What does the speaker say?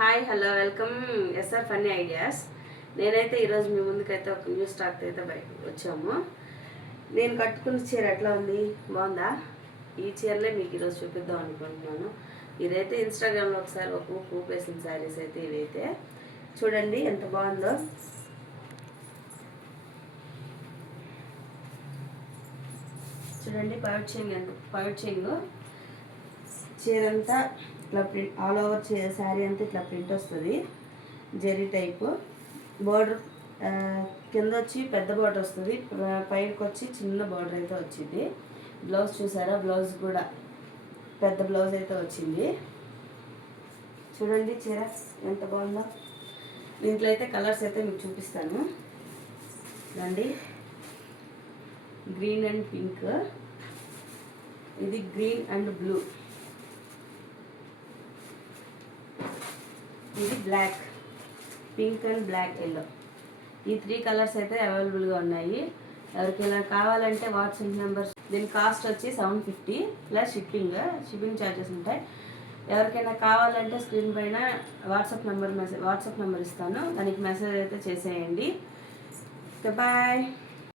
Hi hello welcome SR funny ideas. నేనైతే ఈరోజు మీ ముందుకైతే ఒక న్యూ స్టాక్ అయితే బయటకు వచ్చాము. నేను కట్టుకున్న చీర ఎట్లా ఉంది, బాగుందా? ఈ చీరలే మీకు ఈరోజు చూపిద్దాం అనుకుంటున్నాను. ఇదైతే ఇన్స్టాగ్రామ్లో ఒకసారి ఒక ఊపు వేసిన శారీస్ అయితే ఇవైతే చూడండి ఎంత బాగుందో. చూడండి పైట్ చెంగు చీర అంతా ఇట్లా ప్రింట్ ఆల్ ఓవర్ శారీ అంతా ఇట్లా ప్రింట్ వస్తుంది, జెరీ టైపు. బార్డర్ కింద వచ్చి పెద్ద బార్డర్ వస్తుంది, పైకి వచ్చి చిన్న బార్డర్ అయితే వచ్చింది. బ్లౌజ్ చూసారా, బ్లౌజ్ కూడా పెద్ద బ్లౌజ్ అయితే వచ్చింది. చూడండి చీర ఎంత బాగుందో. దీంట్లో అయితే కలర్స్ అయితే మీకు చూపిస్తాను రండి. గ్రీన్ అండ్ పింక్, ఇది గ్రీన్ అండ్ బ్లూ, ఇది black, pink and black yellow. ఈ 3 కలర్స్ అయితే అవైలబుల్గా ఉన్నాయి. ఎవరికైనా కావాలంటే వాట్సాప్ నెంబర్స్. దీని కాస్ట్ వచ్చి 750 ప్లస్ షిప్పింగ్ ఛార్జెస్ ఉంటాయి. ఎవరికైనా కావాలంటే స్క్రీన్ పైన వాట్సాప్ నెంబర్ ఇస్తాను, దానికి మెసేజ్ అయితే చేసేయండి. బాయ్.